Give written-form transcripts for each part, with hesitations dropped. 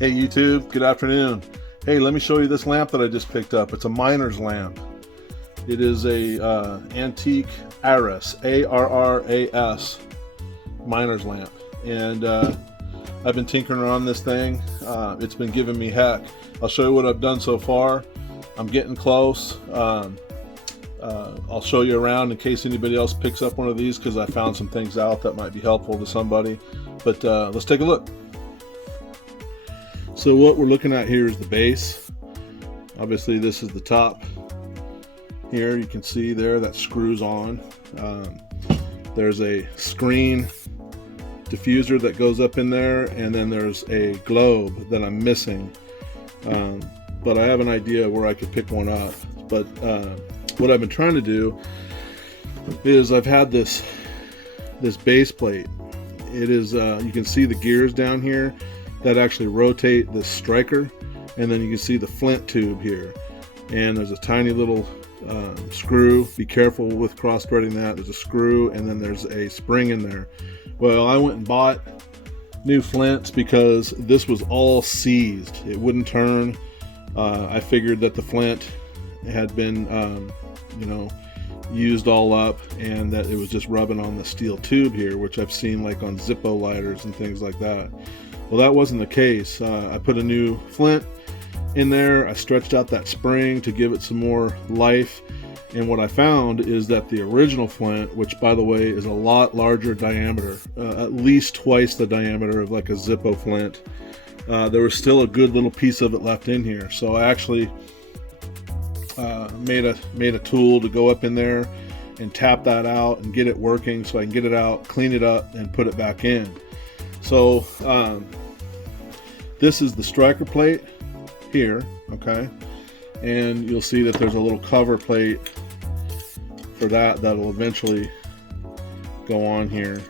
Hey YouTube, good afternoon. Hey, let me show you this lamp that I just picked up. It's a miner's lamp. It is a antique ARRAS, A-R-R-A-S miner's lamp. And I've been tinkering on this thing. It's been giving me heck. I'll show you what I've done so far. I'm getting close. I'll show you around in case anybody else picks up one of these, because I found some things out that might be helpful to somebody. But let's take a look. So what we're looking at here is the base. Obviously this is the top. Here you can see there that screws on. There's a screen diffuser that goes up in there, and then there's a globe that I'm missing. But I have an idea where I could pick one up. But what I've been trying to do is I've had this base plate. It is you can see the gears down here that actually rotate this striker, and then you can see the flint tube here, and there's a tiny little screw. Be careful with cross threading that. There's a screw, and then there's a spring in there. Well, I went and bought new flints because this was all seized. It wouldn't turn. I figured that the flint had been used all up, and that it was just rubbing on the steel tube here, which I've seen like on Zippo lighters and things like that. Well, that wasn't the case. I put a new flint in there. I stretched out that spring to give it some more life, and what I found is that the original flint, which by the way is a lot larger diameter, at least twice the diameter of like a Zippo flint, there was still a good little piece of it left in here. So I actually made a tool to go up in there and tap that out and get it working, so I can get it out, clean it up, and put it back in. So this is the striker plate here, okay, and you'll see that there's a little cover plate for that'll eventually go on here.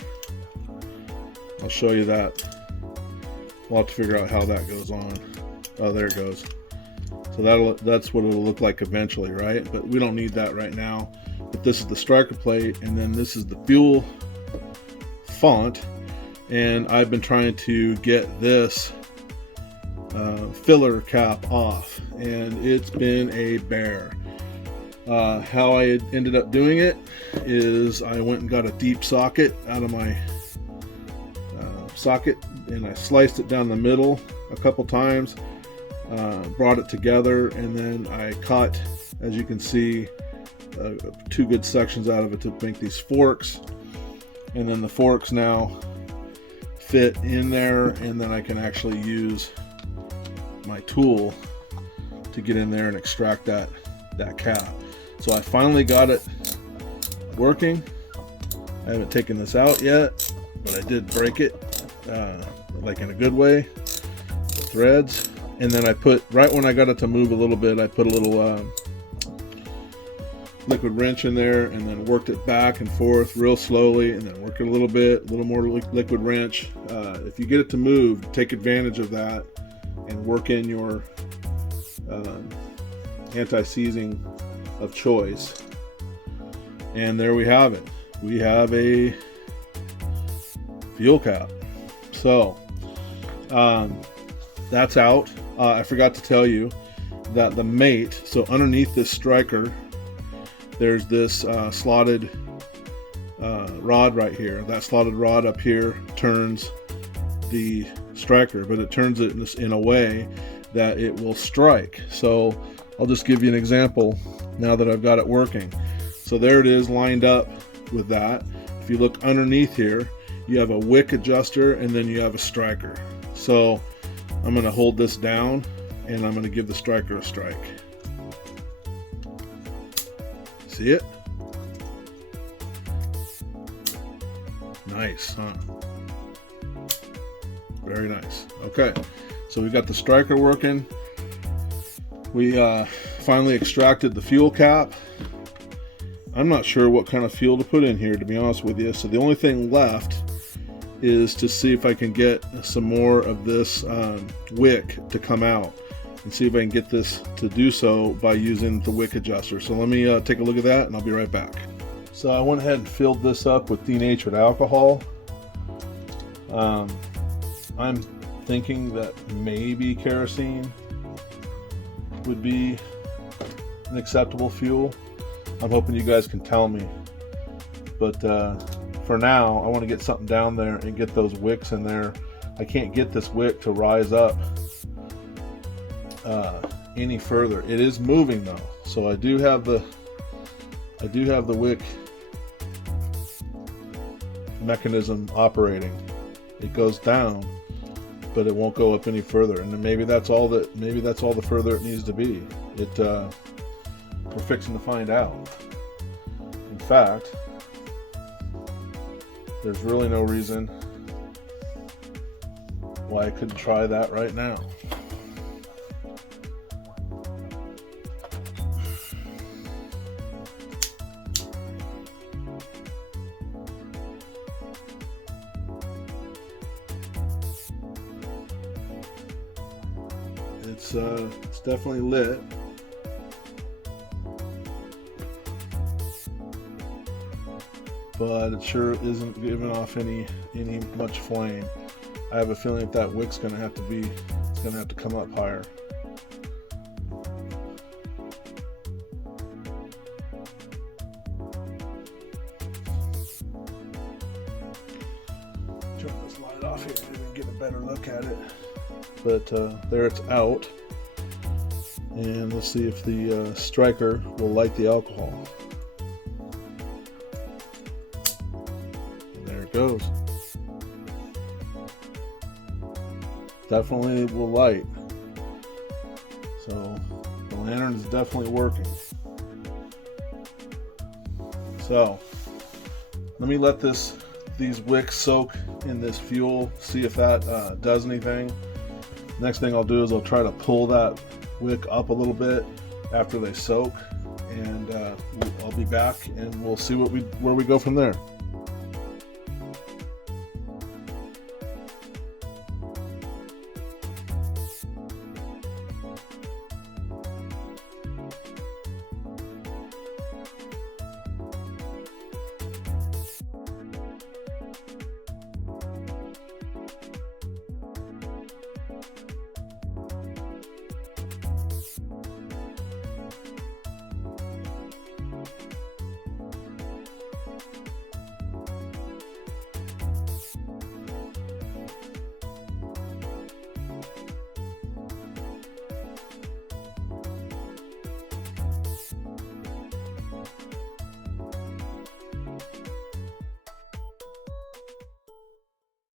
I'll show you that. We'll have to figure out how that goes on. Oh, there it goes. So that's what it'll look like eventually, right? But we don't need that right now. But this is the striker plate, and then this is the fuel font, and I've been trying to get this filler cap off, and it's been a bear. How I ended up doing it is I went and got a deep socket out of my socket, and I sliced it down the middle a couple times, brought it together, and then I cut, as you can see, two good sections out of it to make these forks, and then the forks now fit in there, and then I can actually use my tool to get in there and extract that cap. So I finally got it working. I haven't taken this out yet, but I did break it, like in a good way, the threads. And then I put, right when I got it to move a little bit, I put a little liquid wrench in there, and then worked it back and forth real slowly, and then work it a little more liquid wrench. If you get it to move, take advantage of that and work in your anti-seizing of choice. And there we have it. We have a fuel cap. So that's out. I forgot to tell you that the mate, so underneath this striker, there's this slotted rod right here. That slotted rod up here turns the striker, but it turns it in a way that it will strike. So I'll just give you an example now that I've got it working. So there it is, lined up with that. If you look underneath here, you have a wick adjuster, and then you have a striker. So I'm going to hold this down, and I'm going to give the striker a strike. See it? Nice, huh? Very nice. Okay, so we got the striker working. We finally extracted the fuel cap. I'm not sure what kind of fuel to put in here, to be honest with you. So the only thing left is to see if I can get some more of this wick to come out, and see if I can get this to do so by using the wick adjuster. So let me take a look at that, and I'll be right back. So I went ahead and filled this up with denatured alcohol. I'm thinking that maybe kerosene would be an acceptable fuel. I'm hoping you guys can tell me. But for now, I want to get something down there and get those wicks in there. I can't get this wick to rise up any further. It is moving though, so I do have the wick mechanism operating. It goes down, but it won't go up any further. And then maybe that's all the further it needs to be. We're fixing to find out. In fact, there's really no reason why I couldn't try that right now. It's definitely lit. But it sure isn't giving off any much flame. I have a feeling that wick's gonna have to come up higher. Turn this light off here so we can get a better look at it. But there it's out. And let's see if the striker will light the alcohol. And there it goes. Definitely will light. So the lantern is definitely working. So let me let these wicks soak in this fuel, see if that does anything. Next thing I'll do is I'll try to pull that wick up a little bit after they soak, and I'll be back and we'll see where we go from there.